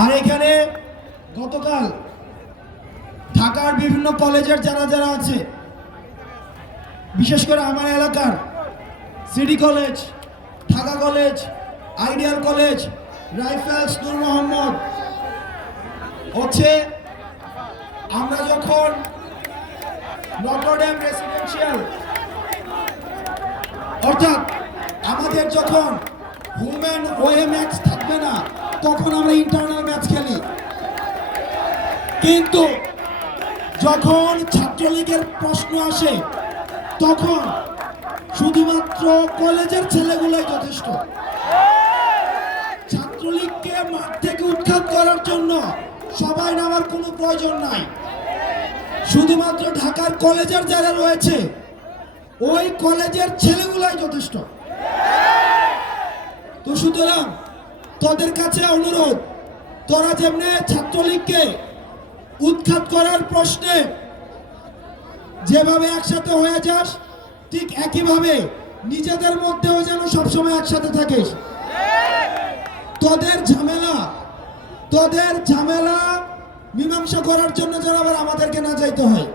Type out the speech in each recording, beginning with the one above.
আর এখানে গতকাল ঢাকার বিভিন্ন কলেজের যারা যারা আছে, বিশেষ করে আমার এলাকার city college, Dhaka college, ideal college, rifles Nur Mohammad হচ্ছে, আমরা যখন নটরডেম রেসিডেন্সিয়াল অর্থাৎ আমাদের যখন হোম অ্যান্ড ওয়ে ম্যাচ থাকবে না, তখন আমরা ইন্টারনাল ম্যাচ খেলি। কিন্তু যখন ছাত্রলীগের প্রশ্ন আসে, তখন শুধুমাত্র কলেজের ছেলেগুলোই যথেষ্ট। ছাত্রলীগকে মাঠ থেকে উৎখাত করার জন্য সবাই নামার কোনো প্রয়োজন নাই। শুধুমাত্র ঢাকার কলেজের যারা রয়েছে, ওই কলেজের ছেলেগুলাই যথেষ্ট। তো সুতরাং তোদের কাছে অনুরোধ, তোরা যেমনি ছাত্রলীগকে উৎখাত করার প্রশ্নে যেভাবে একসাথে হয়ে যাস, ঠিক একইভাবে নিজেদের মধ্যেও যেন সবসময় একসাথে থাকিস। তোদের ঝামেলা মীমাংসা করার জন্য যেন আবার আমাদেরকে না যাইতে হয়।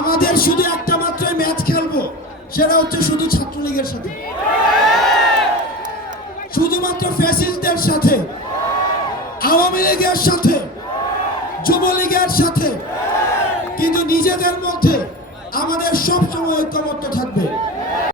আমাদের শুধু একটা মাত্রই ম্যাচ খেলবো, সেটা হচ্ছে শুধু ছাত্রলীগের সাথে, শুধুমাত্র ফ্যাসিস্টদের সাথে, আওয়ামী লীগের সাথে, যুবলীগের সাথে। কিন্তু নিজেদের মধ্যে আমাদের সবসময় ঐক্যবদ্ধ থাকবে।